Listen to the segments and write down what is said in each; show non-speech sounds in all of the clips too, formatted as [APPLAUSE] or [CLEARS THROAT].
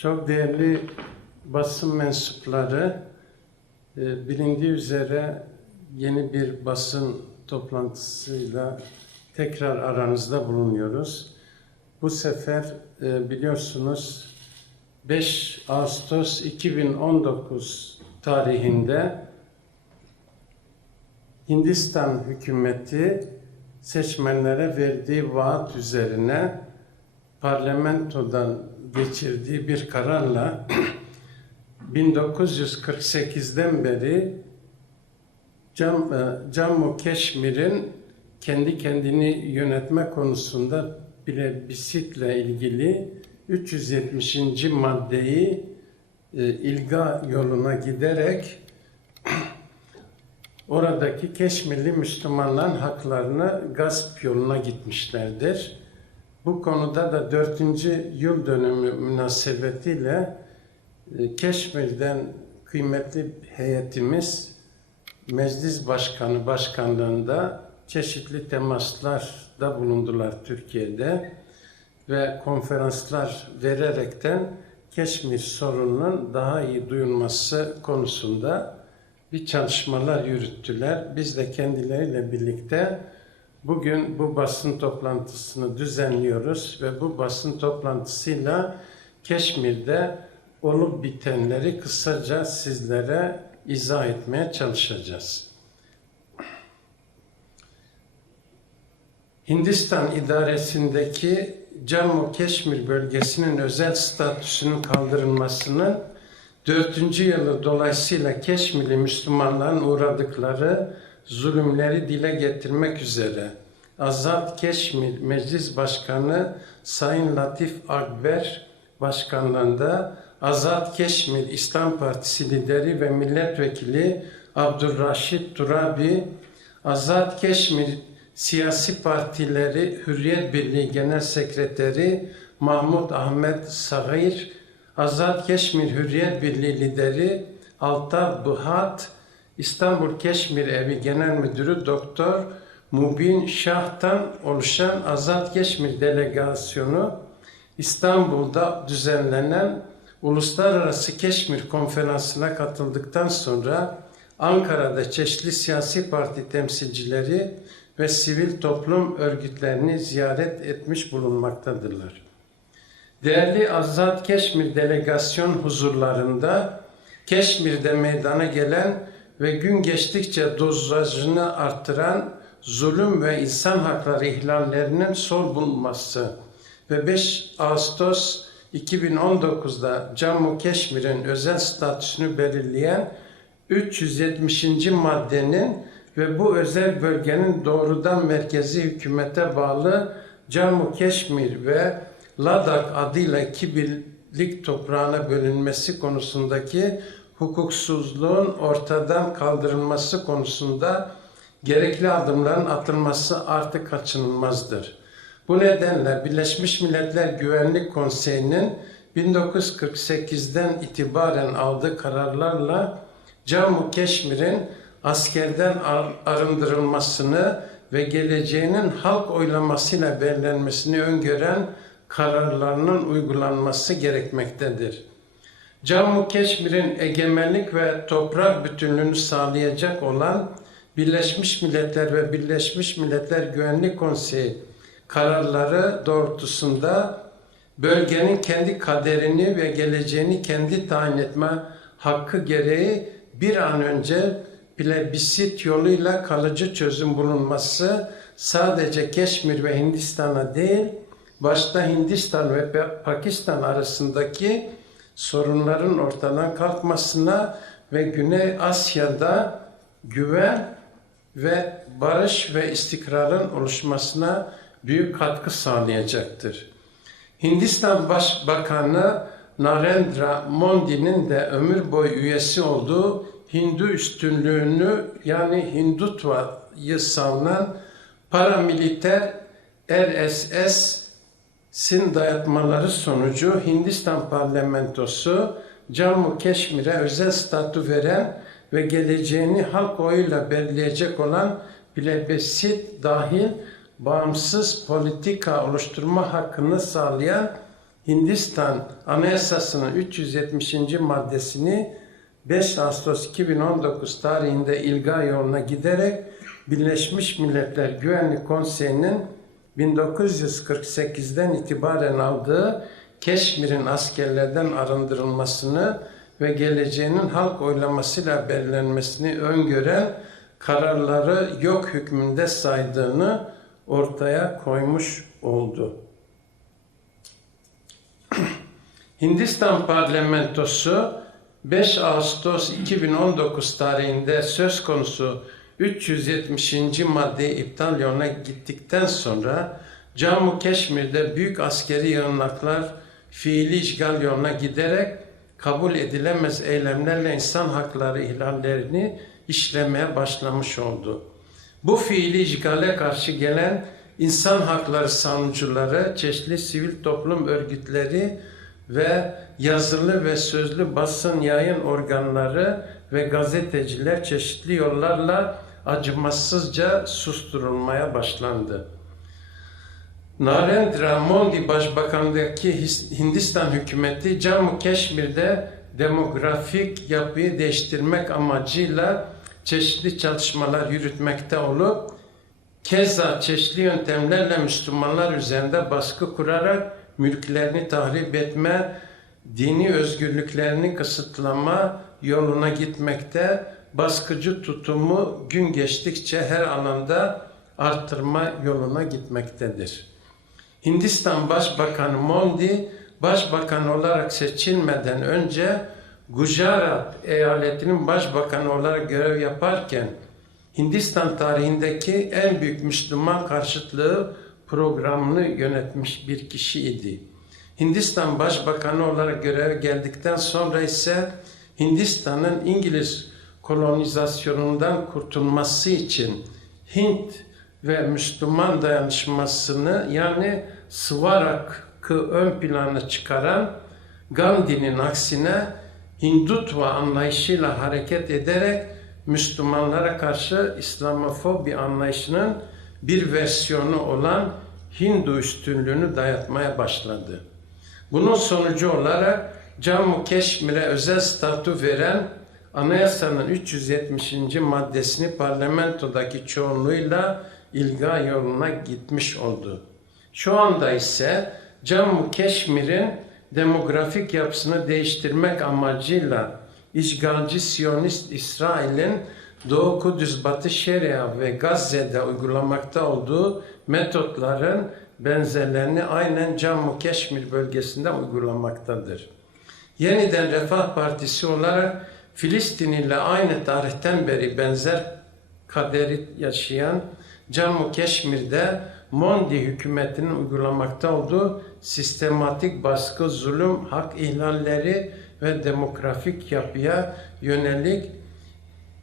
Çok değerli basın mensupları, e, bilindiği üzere yeni bir basın toplantısıyla tekrar aranızda bulunuyoruz. Bu sefer e, biliyorsunuz 5 Ağustos 2019 tarihinde Hindistan hükümeti seçmenlere verdiği vaat üzerine parlamentodan geçirdiği bir kararla 1948'den [CLEARS THROAT] beri Cam, e, Cammu Keşmir'in kendi kendini yönetme konusunda bile bisitle ilgili 370. maddeyi e, ilga yoluna giderek [CLEARS THROAT] oradaki Keşmirli Müslümanların haklarını gasp yoluna gitmişlerdir. Bu konuda da 4. yıl dönümü münasebetiyle e, Keşmir'den kıymetli heyetimiz Meclis Başkanı başkanlığında çeşitli temaslarda bulundular Türkiye'de ve konferanslar vererekten Keşmir sorununun daha iyi duyulması konusunda bir çalışmalar yürüttüler. Biz de kendileriyle birlikte bugün bu basın toplantısını düzenliyoruz ve bu basın toplantısıyla Keşmir'de olup bitenleri kısaca sizlere izah etmeye çalışacağız. Hindistan idaresindeki Cammu Keşmir bölgesinin özel statüsünün kaldırılmasının dördüncü yılı dolayısıyla Keşmirli Müslümanların uğradıkları zulümleri dile getirmek üzere Azad Keşmir Meclis Başkanı Sayın Latif Akber Başkanlığında Azad Keşmir İslam Partisi lideri ve milletvekili Abdurraşit Turabi, Azad Keşmir siyasi partileri Hürriyet Birliği Genel Sekreteri Mahmut Ahmet Sagir, Azad Keşmir Hürriyet Birliği lideri Altar Buhat, İstanbul Keşmir Evi Genel Müdürü Doktor Mubin Şah'tan oluşan Azad Keşmir Delegasyonu İstanbul'da düzenlenen Uluslararası Keşmir Konferansı'na katıldıktan sonra Ankara'da çeşitli siyasi parti temsilcileri ve sivil toplum örgütlerini ziyaret etmiş bulunmaktadırlar. Değerli Azad Keşmir Delegasyon huzurlarında Keşmir'de meydana gelen ve gün geçtikçe dozajını artıran zulüm ve insan hakları ihlallerinin son bulunması ve 5 Ağustos 2019'da Cammu Keşmir'in özel statüsünü belirleyen 370. maddenin ve bu özel bölgenin doğrudan merkezi hükümete bağlı Cammu Keşmir ve Ladak adıyla iki birlik toprağına bölünmesi konusundaki hukuksuzluğun ortadan kaldırılması konusunda gerekli adımların atılması artık kaçınılmazdır. Bu nedenle Birleşmiş Milletler Güvenlik Konseyi'nin 1948'den itibaren aldığı kararlarla Cammu Keşmir'in askerden arındırılmasını ve geleceğinin halk oylamasıyla belirlenmesini öngören kararlarının uygulanması gerekmektedir. Cammu Keşmir'in egemenlik ve toprak bütünlüğünü sağlayacak olan Birleşmiş Milletler ve Birleşmiş Milletler Güvenlik Konseyi kararları doğrultusunda bölgenin kendi kaderini ve geleceğini kendi tayin etme hakkı gereği bir an önce plebisit yoluyla kalıcı çözüm bulunması sadece Keşmir ve Hindistan'a değil, başta Hindistan ve Pakistan arasındaki sorunların ortadan kalkmasına ve Güney Asya'da güven ve barış ve istikrarın oluşmasına büyük katkı sağlayacaktır. Hindistan Başbakanı Narendra Modi'nin de ömür boyu üyesi olduğu Hindu üstünlüğünü yani Hindutva'yı savunan paramiliter RSS'in dayatmaları sonucu Hindistan parlamentosu Cammu Keşmir'e özel statü veren ve geleceğini halk oyuyla belirleyecek olan plebisit dahil bağımsız politika oluşturma hakkını sağlayan Hindistan Anayasası'nın 370. maddesini 5 Ağustos 2019 tarihinde ilga yoluna giderek Birleşmiş Milletler Güvenlik Konseyi'nin 1948'den itibaren aldığı Keşmir'in askerlerden arındırılmasını ve geleceğinin halk oylamasıyla belirlenmesini öngören kararları yok hükmünde saydığını ortaya koymuş oldu. [CLEARS THROAT] Hindistan parlamentosu 5 Ağustos 2019 tarihinde söz konusu 370. maddeyi iptal yoluna gittikten sonra Cammu Keşmir'de büyük askeri yığınaklar fiili işgal yoluna giderek kabul edilemez eylemlerle insan hakları ihlallerini işlemeye başlamış oldu. Bu fiili işgale karşı gelen insan hakları savunucuları, çeşitli sivil toplum örgütleri ve yazılı ve sözlü basın yayın organları ve gazeteciler çeşitli yollarla acımasızca susturulmaya başlandı. Narendra Modi Başbakanlığındaki Hindistan hükümeti Jammu Keşmir'de demografik yapıyı değiştirmek amacıyla çeşitli çalışmalar yürütmekte olup keza çeşitli yöntemlerle Müslümanlar üzerinde baskı kurarak mülklerini tahrip etme, dini özgürlüklerini kısıtlama yoluna gitmekte, baskıcı tutumu gün geçtikçe her alanda artırma yoluna gitmektedir. Hindistan Başbakanı Modi, başbakan olarak seçilmeden önce Gujarat eyaletinin başbakanı olarak görev yaparken Hindistan tarihindeki en büyük Müslüman karşıtlığı programını yönetmiş bir kişiydi. Hindistan Başbakanı olarak göreve geldikten sonra ise Hindistan'ın İngiliz kolonizasyonundan kurtulması için Hint ve Müslüman dayanışmasını yani Svarak'ı ön plana çıkaran Gandhi'nin aksine Hindutva anlayışıyla hareket ederek Müslümanlara karşı İslamofobi anlayışının bir versiyonu olan Hindu üstünlüğünü dayatmaya başladı. Bunun sonucu olarak Cammu Keşmir'e özel statü veren anayasanın 370. maddesini parlamentodaki çoğunluğuyla ilga yoluna gitmiş oldu. Şu anda ise Cammu Keşmir'in demografik yapısını değiştirmek amacıyla işgalci Siyonist İsrail'in Doğu Kudüs, Batı Şeria ve Gazze'de uygulamakta olduğu metotların benzerlerini aynen Cammu Keşmir bölgesinde uygulamaktadır. Yeniden Refah Partisi olarak Filistin ile aynı tarihten beri benzer kaderi yaşayan Cammu Keşmir'de Mondi hükümetinin uygulamakta olduğu sistematik baskı, zulüm, hak ihlalleri ve demografik yapıya yönelik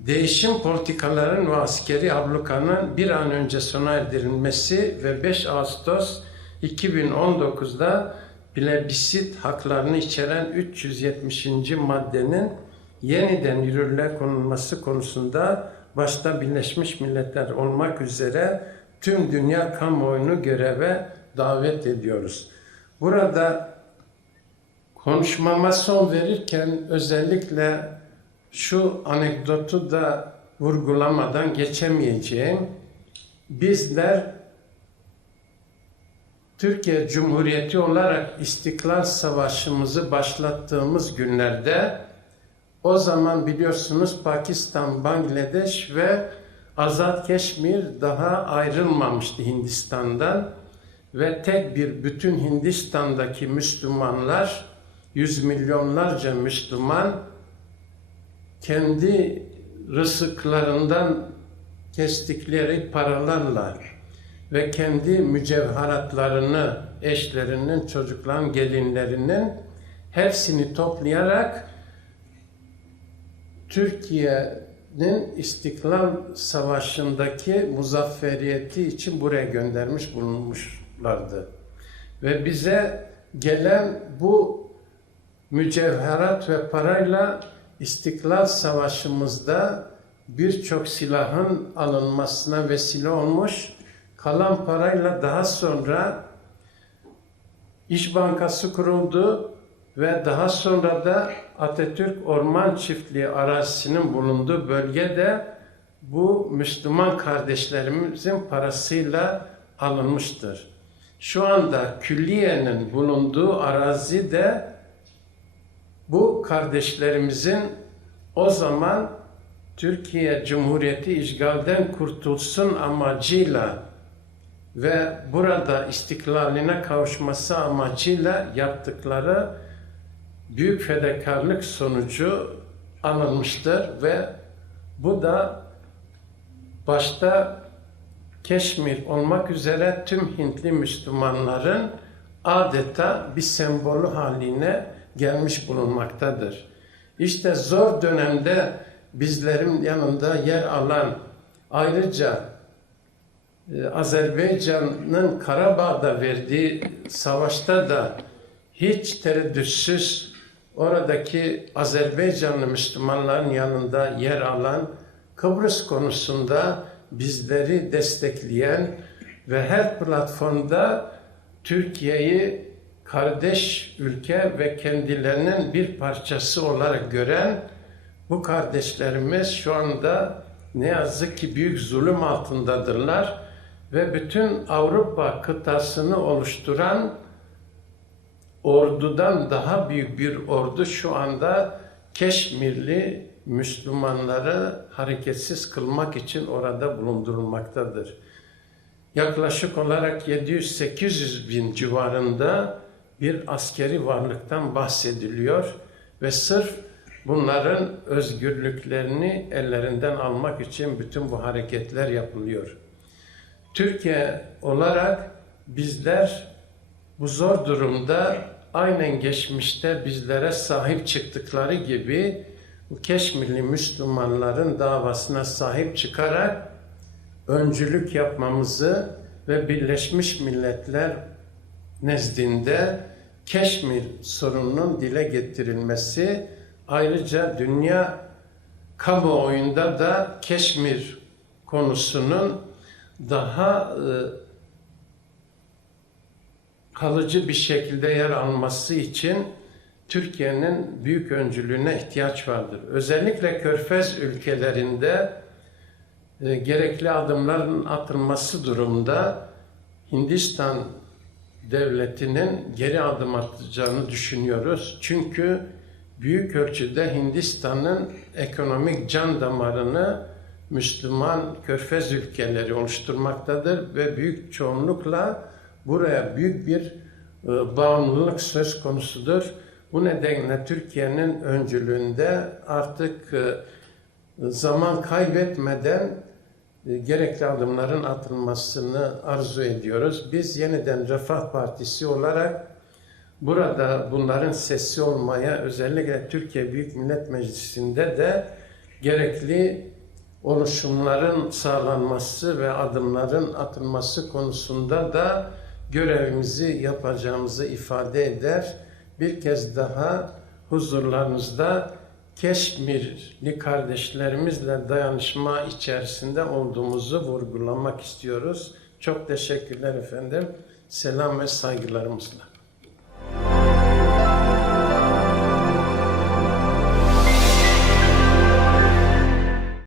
değişim politikaların ve askeri ablukanın bir an önce sona erdirilmesi ve 5 Ağustos 2019'da plebisit haklarını içeren 370. maddenin yeniden yürürlüğe konulması konusunda başta Birleşmiş Milletler olmak üzere tüm dünya kamuoyunu göreve davet ediyoruz. Burada konuşmama son verirken özellikle şu anekdotu da vurgulamadan geçemeyeceğim. Bizler Türkiye Cumhuriyeti olarak İstiklal Savaşımızı başlattığımız günlerde o zaman biliyorsunuz Pakistan, Bangladeş ve Azad Keşmir daha ayrılmamıştı Hindistan'dan ve tek bir bütün Hindistan'daki Müslümanlar yüz milyonlarca Müslüman kendi rızıklarından kestikleri paralarla ve kendi mücevheratlarını eşlerinin, çocukların, gelinlerinin hepsini toplayarak Türkiye'nin İstiklal Savaşı'ndaki muzafferiyeti için buraya göndermiş bulunmuşlardı. Ve bize gelen bu mücevherat ve parayla İstiklal Savaşımızda birçok silahın alınmasına vesile olmuş. Kalan parayla daha sonra İş Bankası kuruldu ve daha sonra da Atatürk Orman Çiftliği arazisinin bulunduğu bölgede bu Müslüman kardeşlerimizin parasıyla alınmıştır. Şu anda külliyenin bulunduğu arazi de bu kardeşlerimizin o zaman Türkiye Cumhuriyeti işgalden kurtulsun amacıyla ve burada istiklaline kavuşması amacıyla yaptıkları büyük fedakarlık sonucu alınmıştır ve bu da başta Keşmir olmak üzere tüm Hintli Müslümanların adeta bir sembolü haline gelmiş bulunmaktadır. İşte zor dönemde bizlerin yanında yer alan ayrıca e, Azerbaycan'ın Karabağ'da verdiği savaşta da hiç tereddütsüz oradaki Azerbaycanlı Müslümanların yanında yer alan Kıbrıs konusunda bizleri destekleyen ve her platformda Türkiye'yi kardeş ülke ve kendilerinin bir parçası olarak gören bu kardeşlerimiz şu anda ne yazık ki büyük zulüm altındadırlar ve bütün Avrupa kıtasını oluşturan ordudan daha büyük bir ordu şu anda Keşmirli Müslümanları hareketsiz kılmak için orada bulundurulmaktadır. Yaklaşık olarak 700-800 bin civarında bir askeri varlıktan bahsediliyor ve sırf bunların özgürlüklerini ellerinden almak için bütün bu hareketler yapılıyor. Türkiye olarak bizler bu zor durumda aynen geçmişte bizlere sahip çıktıkları gibi bu Keşmirli Müslümanların davasına sahip çıkarak öncülük yapmamızı ve Birleşmiş Milletler nezdinde Keşmir sorununun dile getirilmesi ayrıca dünya kamuoyunda da Keşmir konusunun daha e, kalıcı bir şekilde yer alması için Türkiye'nin büyük öncülüğüne ihtiyaç vardır. Özellikle Körfez ülkelerinde e, gerekli adımların atılması durumda Hindistan devletinin geri adım atacağını düşünüyoruz. Çünkü büyük ölçüde Hindistan'ın ekonomik can damarını Müslüman körfez ülkeleri oluşturmaktadır ve büyük çoğunlukla buraya büyük bir e, bağımlılık söz konusudur. Bu nedenle Türkiye'nin öncülüğünde artık e, zaman kaybetmeden e, gerekli adımların atılmasını arzu ediyoruz. Biz yeniden Refah Partisi olarak burada bunların sesi olmaya özellikle Türkiye Büyük Millet Meclisi'nde de gerekli oluşumların sağlanması ve adımların atılması konusunda da görevimizi yapacağımızı ifade eder. Bir kez daha huzurlarınızda Keşmirli kardeşlerimizle dayanışma içerisinde olduğumuzu vurgulamak istiyoruz. Çok teşekkürler efendim. Selam ve saygılarımızla.